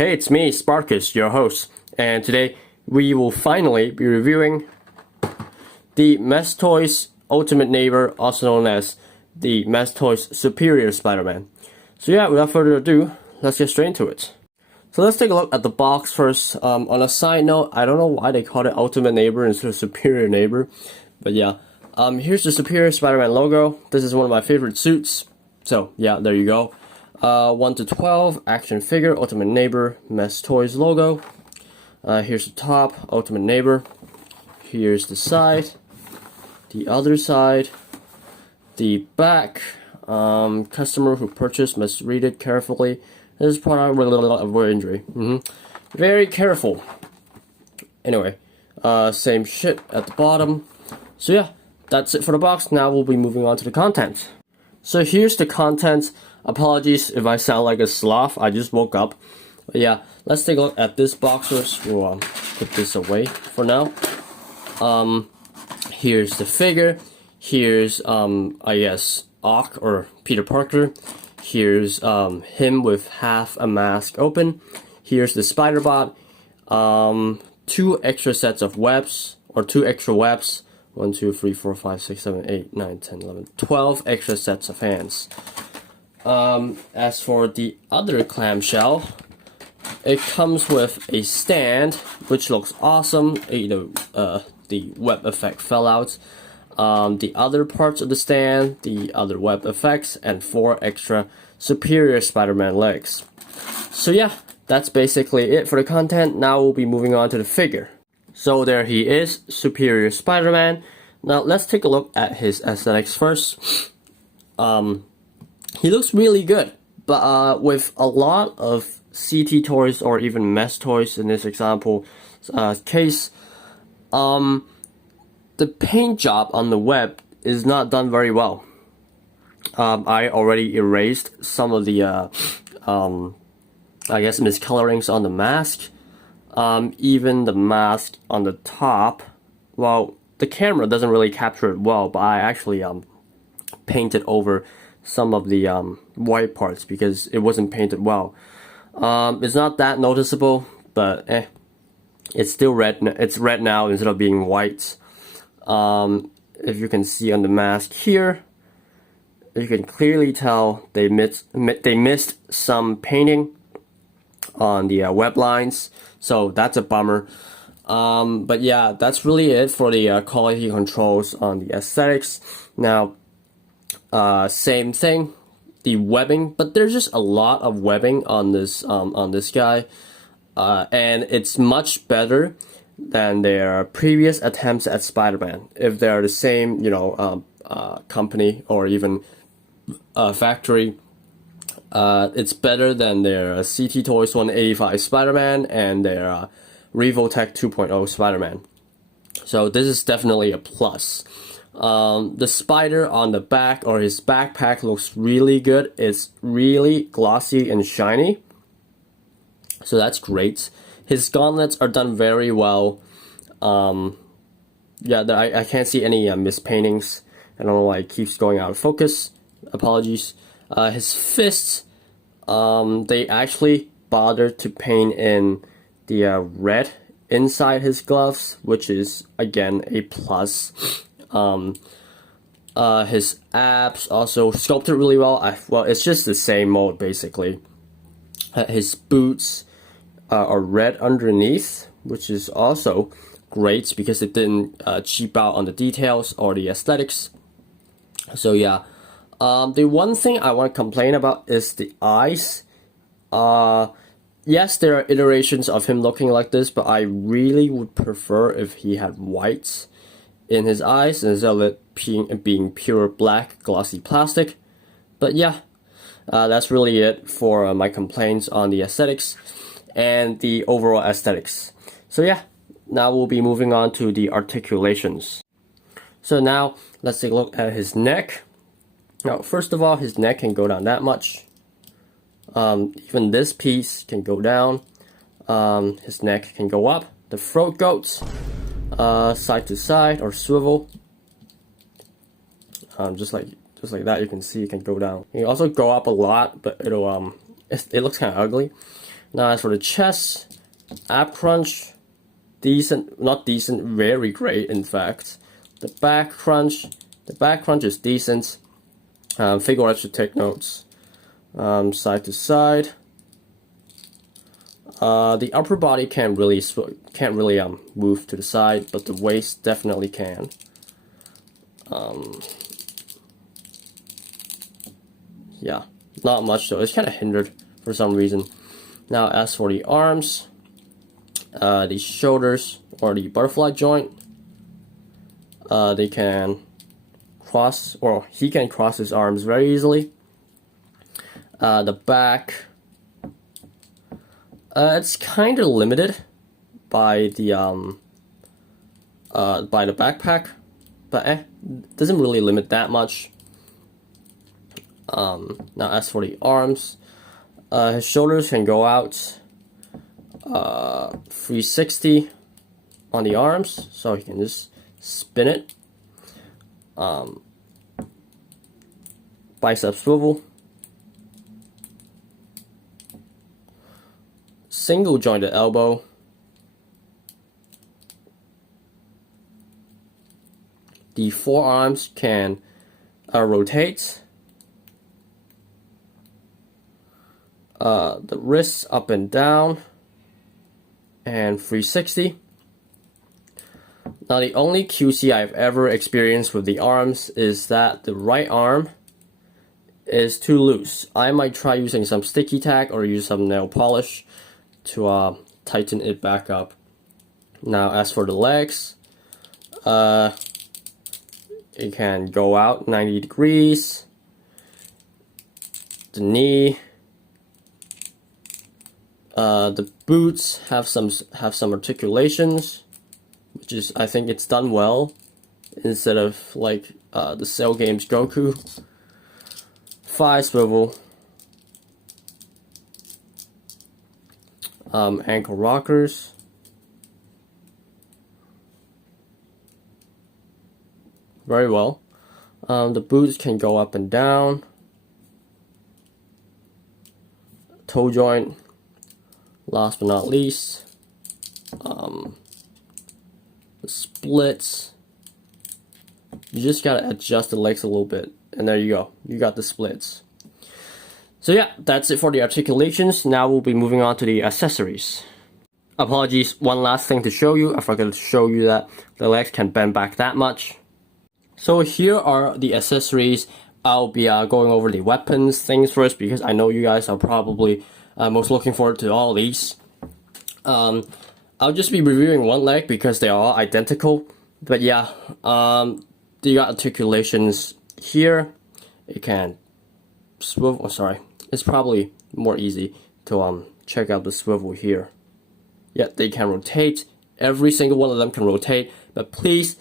Hey, it's me, Sparkist, your host, and today we will finally be reviewing the Mesh Toys Ultimate Neighbor, also known as the Mesh Toys Superior Spider-Man. So yeah, without further ado, let's get straight into it. So let's take a look at the box first. On a side note, I don't know why they call it Ultimate Neighbor instead of Superior Neighbor, but yeah. Here's the Superior Spider-Man logo. This is one of my favorite suits. So yeah, there you go. 1 to 12 action figure, Ultimate Neighbor, Mesh Toys logo. Here's the top, Ultimate Neighbor. Here's the side, the other side, the back. Customer who purchased must read it carefully. This product will avoid injury. Very careful. Anyway, same shit at the bottom. So yeah, that's it for the box. Now we'll be moving on to the content. So here's the content. Apologies if I sound like a sloth, I just woke up. But yeah, let's take a look at this box first. We'll put this away for now. Here's the figure. Here's, I guess, Ock or Peter Parker. Here's him with half a mask open. Here's the Spider-Bot. 2 extra sets of webs, or 2 extra webs. 1, 2, 3, 4, 5, 6, 7, 8, 9, 10, 11, 12 extra sets of hands. As for the other clamshell, it comes with a stand, which looks awesome. The web effect fell out. The other parts of the stand, the other web effects, and 4 extra Superior Spider-Man legs. So yeah, that's basically it for the content. Now we'll be moving on to the figure. So there he is, Superior Spider-Man. Now let's take a look at his aesthetics first. He looks really good, but with a lot of CT toys or even Mesh toys in this example case, the paint job on the web is not done very well. I already erased some of the, I guess, miscolorings on the mask. Even the mask on the top, well, the camera doesn't really capture it well, but I actually painted over some of the white parts because it wasn't painted well. It's not that noticeable, but it's still red. It's red now instead of being white. If you can see on the mask here, you can clearly tell they missed some painting on the web lines, so that's a bummer. But yeah, that's really it for the quality controls on the aesthetics. Now, same thing, the webbing, but there's just a lot of webbing on this guy, and it's much better than their previous attempts at Spider-Man. If they're the same, company or even factory, it's better than their CT Toys 185 Spider-Man and their Revotech 2.0 Spider-Man. So this is definitely a plus. The spider on the back, or his backpack, looks really good. It's really glossy and shiny, so that's great. His gauntlets are done very well. Yeah, I can't see any mispaintings. I don't know why it keeps going out of focus. Apologies. His fists, they actually bothered to paint in the red inside his gloves, which is again a plus. His abs also sculpted really well. Well, it's just the same mold basically. His boots are red underneath, which is also great because it didn't cheap out on the details or the aesthetics. So yeah, the one thing I want to complain about is the eyes. Yes, there are iterations of him looking like this, but I really would prefer if he had whites in his eyes instead of it being pure black glossy plastic. But yeah, that's really it for my complaints on the aesthetics and the overall aesthetics. So yeah, now we'll be moving on to the articulations. So now let's take a look at his neck. Now first of all, his neck can go down that much. Even this piece can go down. His neck can go up. The throat goes side to side or swivel. Just like that, you can see it can go down. You can also go up a lot, but it looks kind of ugly. Now as for the chest, ab crunch, decent, not decent, very great in fact. The back crunch is decent. Figure out should take notes. Side to side. The upper body can't really move to the side, but the waist definitely can. Yeah, not much though. It's kind of hindered for some reason. Now, as for the arms, the shoulders or the butterfly joint, they can cross, or he can cross his arms very easily. The back, it's kind of limited by the backpack, but doesn't really limit that much. Now as for the arms, his shoulders can go out 360 on the arms, so he can just spin it. Bicep swivel. Single jointed elbow. The forearms can rotate. The wrists up and down, and 360. Now the only QC I've ever experienced with the arms is that the right arm is too loose. I might try using some sticky tack or use some nail polish to tighten it back up. Now as for the legs, it can go out 90 degrees. The knee. The boots have some articulations, which is, I think it's done well, instead of like the Cell Games Goku. Thigh swivel. Ankle rockers. Very well. The boots can go up and down. Toe joint. Last but not least, the splits. You just gotta adjust the legs a little bit, and there you go. You got the splits. So yeah, that's it for the articulations. Now we'll be moving on to the accessories. Apologies, one last thing to show you. I forgot to show you that the legs can bend back that much. So here are the accessories. I'll be going over the weapons things first, because I know you guys are probably most looking forward to all these. I'll just be reviewing one leg because they are all identical. But yeah, you got articulations here. It can swivel. Oh, sorry, it's probably more easy to check out the swivel here. Yeah, they can rotate. Every single one of them can rotate. But please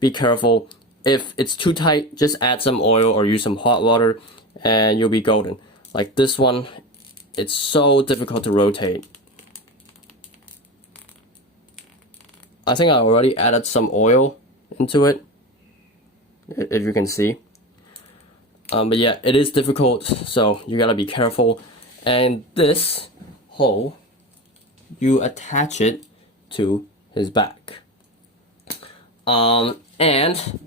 be careful. If it's too tight, just add some oil or use some hot water, and you'll be golden. Like this one. It's so difficult to rotate. I think I already added some oil into it, if you can see. But yeah, it is difficult, so you gotta be careful. And this hole, you attach it to his back. And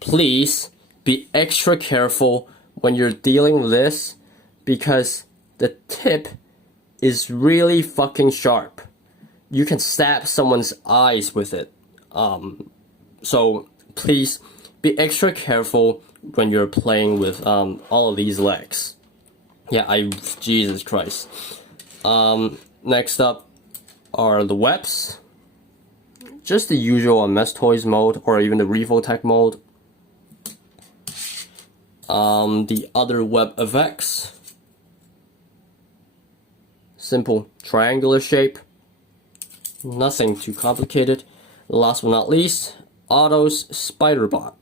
please be extra careful when you're dealing with this, because the tip is really fucking sharp. You can stab someone's eyes with it. So please be extra careful when you're playing with all of these legs. Yeah, Jesus Christ. Next up are the webs. Just the usual Mess Toys mode, or even the Revotech mode. The other web effects. Simple triangular shape. Nothing too complicated. Last but not least, Otto's spider bot.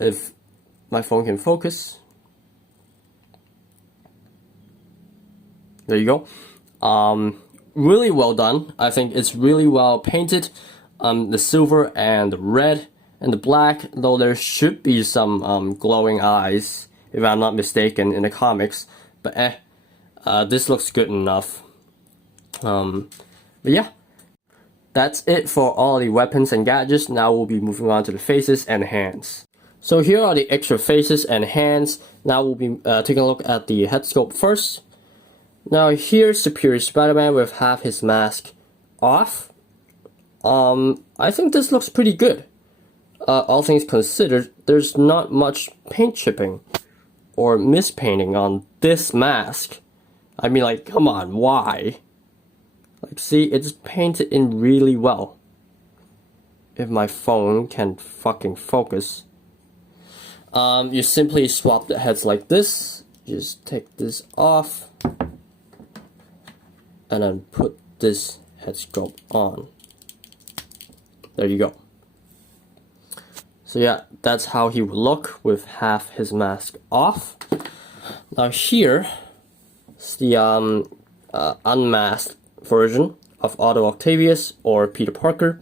If my phone can focus. There you go. Really well done. I think it's really well painted. The silver and the red and the black, though there should be some glowing eyes, if I'm not mistaken, in the comics. but this looks good enough. But yeah, that's it for all the weapons and gadgets. Now we'll be moving on to the faces and hands. So here are the extra faces and hands. Now we'll be taking a look at the head sculpt first. Now here's Superior Spider-Man with half his mask off. I think this looks pretty good. All things considered, there's not much paint chipping or mispainting on this mask. I mean, like, come on, why? Like, see, it's painted in really well. If my phone can fucking focus. You simply swap the heads like this. Just take this off. And then put this head sculpt on. There you go. So yeah, that's how he would look with half his mask off. Now here is the unmasked version of Otto Octavius or Peter Parker.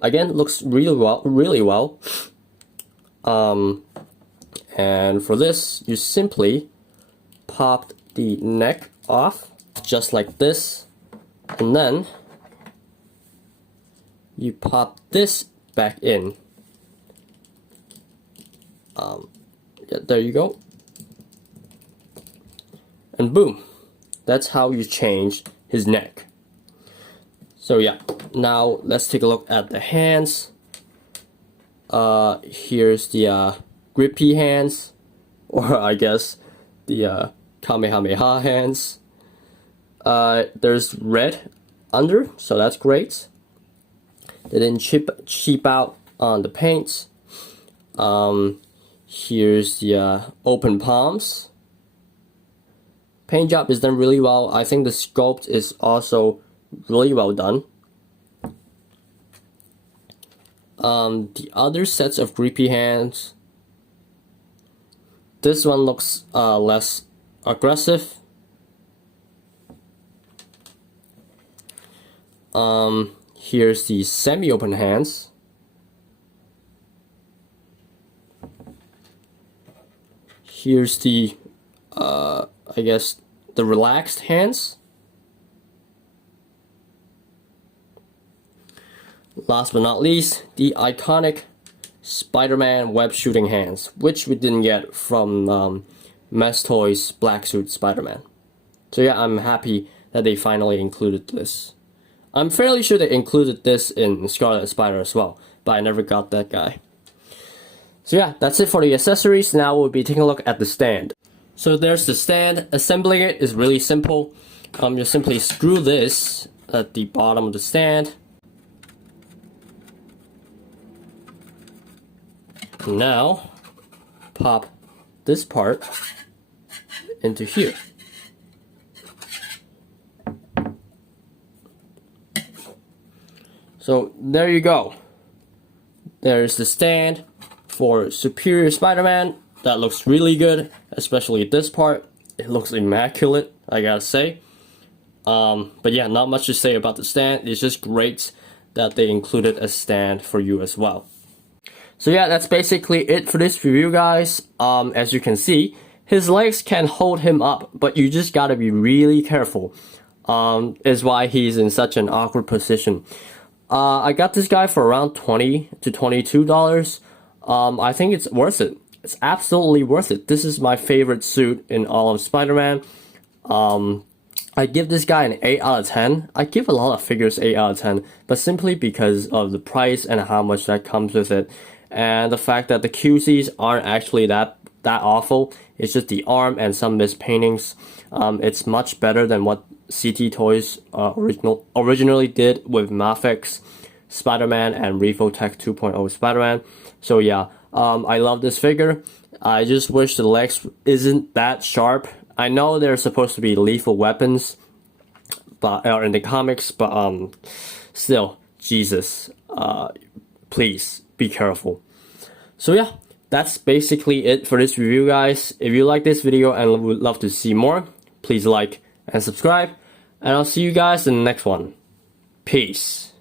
Again, looks really well. And for this, you simply pop the neck off, just like this, and then you pop this back in. Yeah, there you go. And boom. That's how you change his neck. So yeah, now let's take a look at the hands. Here's the grippy hands, or I guess the Kamehameha hands. There's red under, so that's great. They didn't cheap out on the paints. Here's the open palms. Paint job is done really well. I think the sculpt is also really well done. The other sets of grippy hands. This one looks less aggressive. Here's the semi-open hands. Here's the, I guess, the relaxed hands. Last but not least, the iconic Spider-Man web shooting hands, which we didn't get from Mess Toys Black Suit Spider-Man. So yeah, I'm happy that they finally included this. I'm fairly sure they included this in Scarlet Spider as well, but I never got that guy. So yeah, that's it for the accessories. Now we'll be taking a look at the stand. So there's the stand. Assembling it is really simple. You simply screw this at the bottom of the stand. Now, pop this part into here. So there you go. There's the stand for Superior Spider-Man. That looks really good, especially this part. It looks immaculate, I gotta say. But yeah, not much to say about the stand. It's just great that they included a stand for you as well. So yeah, that's basically it for this review, guys. As you can see, his legs can hold him up, but you just gotta be really careful. Is why he's in such an awkward position. I got this guy for around $20 to $22. I think it's worth it. It's absolutely worth it. This is my favorite suit in all of Spider-Man. I give this guy an 8 out of 10. I give a lot of figures 8 out of 10, but simply because of the price and how much that comes with it. And the fact that the QCs aren't actually that awful. It's just the arm and some mispaintings. It's much better than what CT Toys originally did with Mafex Spider-Man and Refotech 2.0 Spider-Man. So yeah, I love this figure. I just wish the legs isn't that sharp. I know they're supposed to be lethal weapons, but in the comics, but still, Jesus, please be careful. So yeah, that's basically it for this review, guys. If you like this video and would love to see more, please like and subscribe, and I'll see you guys in the next one. Peace.